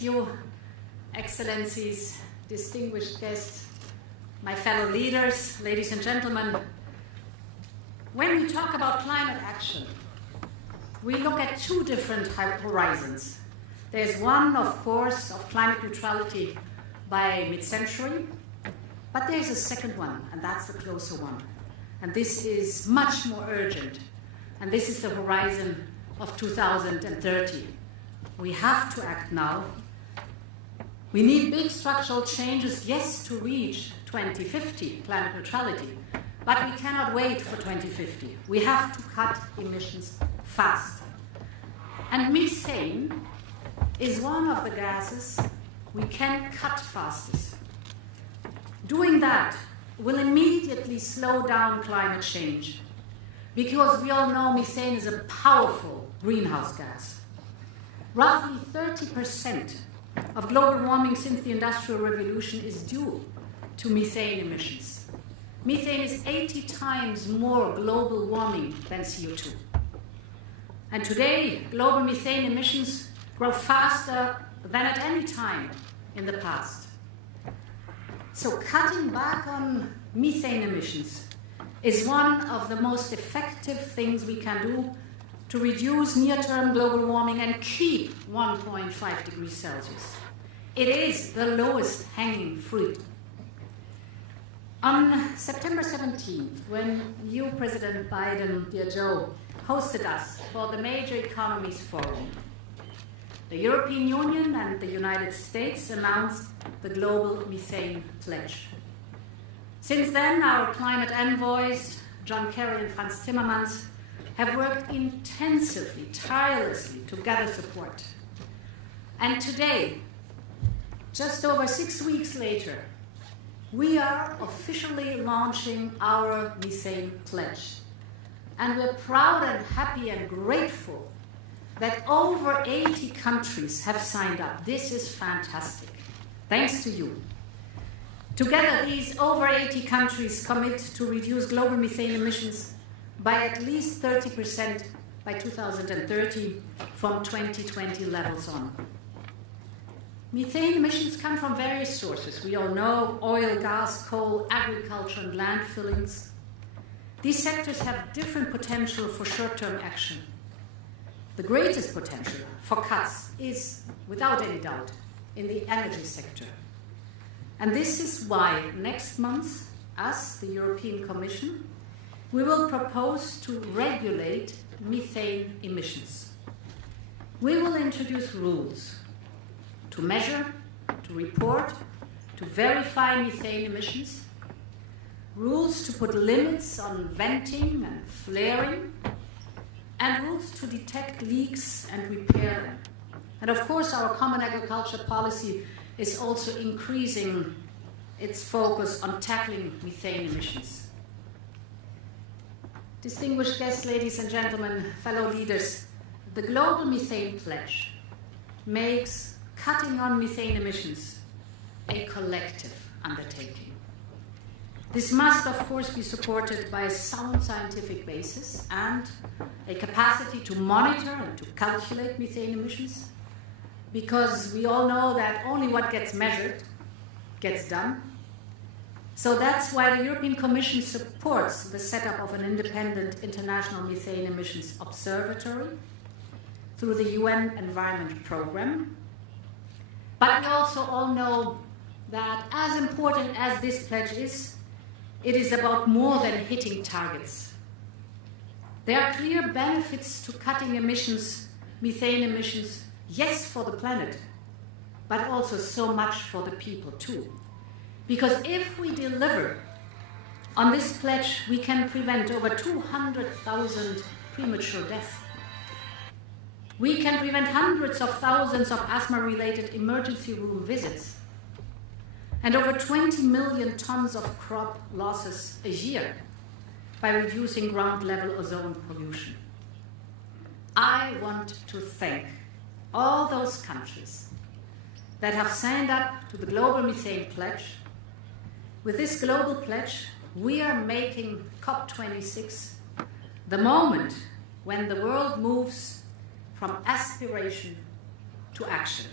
You, Excellencies, distinguished guests, my fellow leaders, ladies and gentlemen, when we talk about climate action, we look at two different horizons. There's one, of course, of climate neutrality by mid-century, but there's a second one, and that's the closer one. And this is much more urgent, and this is the horizon of 2030. We have to act now. We need big structural changes, yes, to reach 2050 climate neutrality, but we cannot wait for 2050. We have to cut emissions fast. And methane is one of the gases we can cut fastest. Doing that will immediately slow down climate change, because we all know methane is a powerful greenhouse gas. Roughly 30% of global warming since the Industrial Revolution is due to methane emissions. Methane is 80 times more global warming than CO2. And today, global methane emissions grow faster than at any time in the past. So cutting back on methane emissions is one of the most effective things we can do to reduce near-term global warming and keep 1.5 degrees Celsius. It is the lowest hanging fruit. On September 17th, when you, President Biden, dear Joe, hosted us for the Major Economies Forum, the European Union and the United States announced the Global Methane Pledge. Since then, our climate envoys, John Kerry and Franz Timmermans, have worked intensively, tirelessly to gather support. And today, just over 6 weeks later, we are officially launching our methane pledge. And we're proud and happy and grateful that over 80 countries have signed up. This is fantastic. Thanks to you. Together, these over 80 countries commit to reduce global methane emissions by at least 30% by 2030 from 2020 levels on. Methane emissions come from various sources. We all know oil, gas, coal, agriculture, and landfillings. These sectors have different potential for short-term action. The greatest potential for cuts is, without any doubt, in the energy sector. And this is why next month, us, the European Commission, we will propose to regulate methane emissions. We will introduce rules to measure, to report, to verify methane emissions, rules to put limits on venting and flaring, and rules to detect leaks and repair them. And of course, our common agriculture policy is also increasing its focus on tackling methane emissions. Distinguished guests, ladies and gentlemen, fellow leaders, the Global Methane Pledge makes cutting on methane emissions a collective undertaking. This must, of course, be supported by a sound scientific basis and a capacity to monitor and to calculate methane emissions, because we all know that only what gets measured gets done. So that's why the European Commission supports the setup of an independent international methane emissions observatory through the UN Environment Programme. But we also all know that as important as this pledge is, it is about more than hitting targets. There are clear benefits to cutting emissions, methane emissions, yes, for the planet, but also so much for the people too. Because if we deliver on this pledge, we can prevent over 200,000 premature deaths. We can prevent hundreds of thousands of asthma-related emergency room visits and over 20 million tons of crop losses a year by reducing ground-level ozone pollution. I want to thank all those countries that have signed up to the Global Methane Pledge. With this global pledge, we are making COP26 the moment when the world moves from aspiration to action.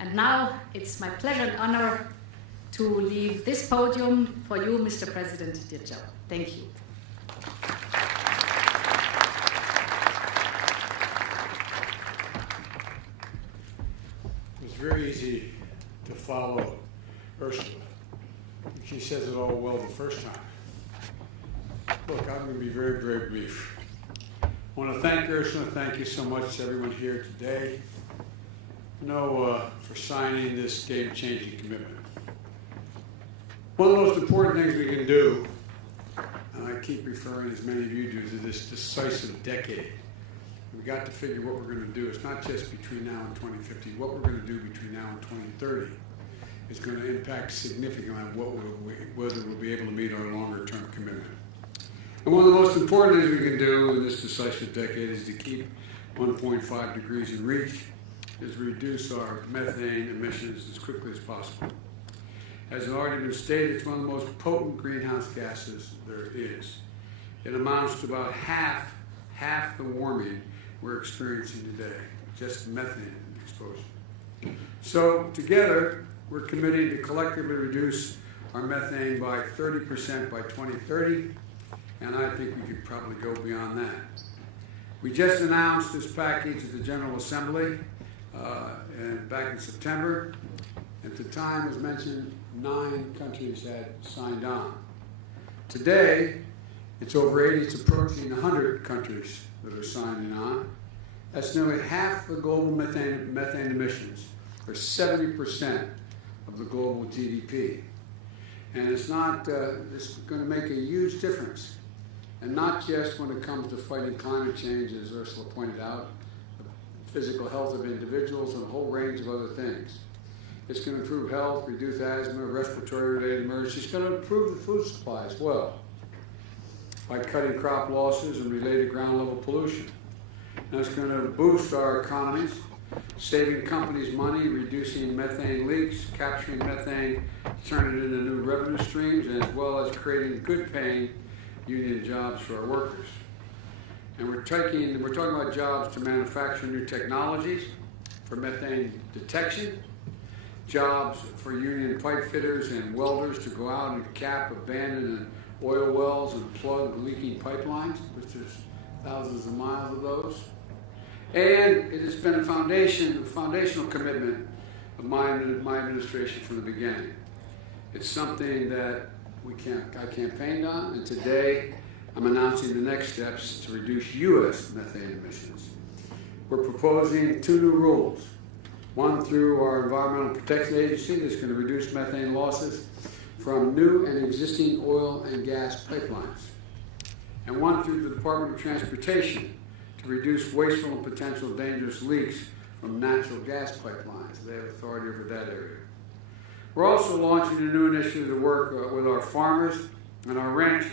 And now it's my pleasure and honor to leave this podium for you, Mr. President, dear Joe. Thank you. It was very easy to follow Ursula. She says it all well the first time. Look, I'm going to be very, very brief. I want to thank Ursula. Thank you so much to everyone here today, for signing this game-changing commitment. One of the most important things we can do, and I keep referring, as many of you do, to this decisive decade. We've got to figure what we're going to do. It's not just between now and 2050. What we're going to do between now and 2030 is going to impact significantly on whether we'll be able to meet our longer-term commitment. And one of the most important things we can do in this decisive decade is to keep 1.5 degrees in reach, is reduce our methane emissions as quickly as possible. As has already been stated, it's one of the most potent greenhouse gases there is. It amounts to about half the warming we're experiencing today, just methane exposure. So together, we're committing to collectively reduce our methane by 30% by 2030, and I think we could probably go beyond that. We just announced this package at the General Assembly back in September. At the time, as mentioned, 9 countries had signed on. Today, it's over 80, it's approaching 100 countries that are signing on. That's nearly half the global methane emissions, or 70% of the global GDP. And it's going to make a huge difference. And not just when it comes to fighting climate change, as Ursula pointed out, the physical health of individuals and a whole range of other things. It's going to improve health, reduce asthma, respiratory-related emergencies. It's going to improve the food supply as well by cutting crop losses and related ground-level pollution. And it's going to boost our economies, saving companies money, reducing methane leaks, capturing methane, turning it into new revenue streams, as well as creating good-paying union jobs for our workers. And we're talking about jobs to manufacture new technologies for methane detection, jobs for union pipe fitters and welders to go out and cap abandoned oil wells and plug leaking pipelines, which there's thousands of miles of those. And it has been a foundational commitment of my administration from the beginning. It's something that I campaigned on, and today I'm announcing the next steps to reduce U.S. methane emissions. We're proposing 2 new rules. One through our Environmental Protection Agency that's going to reduce methane losses from new and existing oil and gas pipelines. And one through the Department of Transportation to reduce wasteful and potential dangerous leaks from natural gas pipelines. They have authority over that area. We're also launching a new initiative to work with our farmers and our ranchers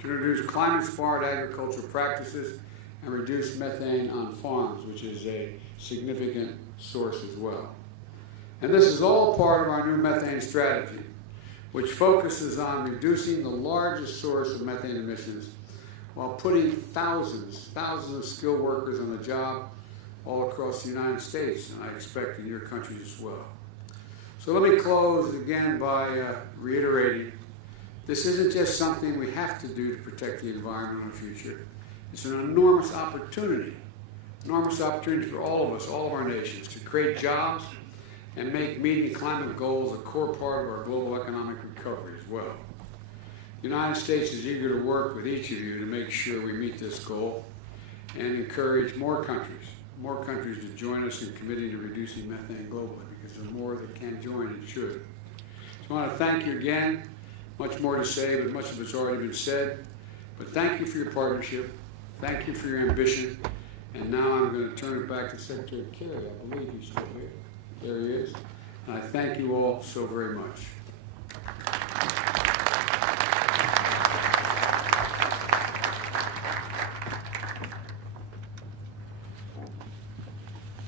to introduce climate-smart agricultural practices and reduce methane on farms, which is a significant source as well. And this is all part of our new methane strategy, which focuses on reducing the largest source of methane emissions while putting thousands of skilled workers on the job all across the United States, and I expect in your countries as well. So let me close again by reiterating, this isn't just something we have to do to protect the environment in the future. It's an enormous opportunity for all of us, all of our nations, to create jobs and make meeting climate goals a core part of our global economic recovery as well. The United States is eager to work with each of you to make sure we meet this goal and encourage more countries to join us in committing to reducing methane globally, because there are more that can join and should. So I want to thank you again. Much more to say, but much of it's already been said. But thank you for your partnership. Thank you for your ambition. And now I'm going to turn it back to Secretary Kerry. I believe he's still here. There he is. And I thank you all so very much.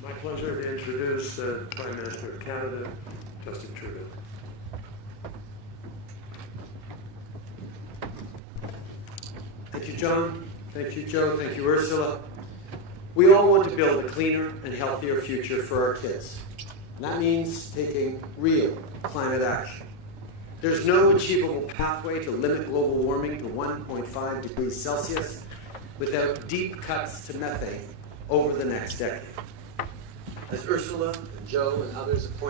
My pleasure to introduce Prime Minister of Canada, Justin Trudeau. Thank you, John. Thank you, Joe. Thank you, Ursula. We all want to build a cleaner and healthier future for our kids. And that means taking real climate action. There's no achievable pathway to limit global warming to 1.5 degrees Celsius without deep cuts to methane over the next decade. As Ursula and Joe and others have pointed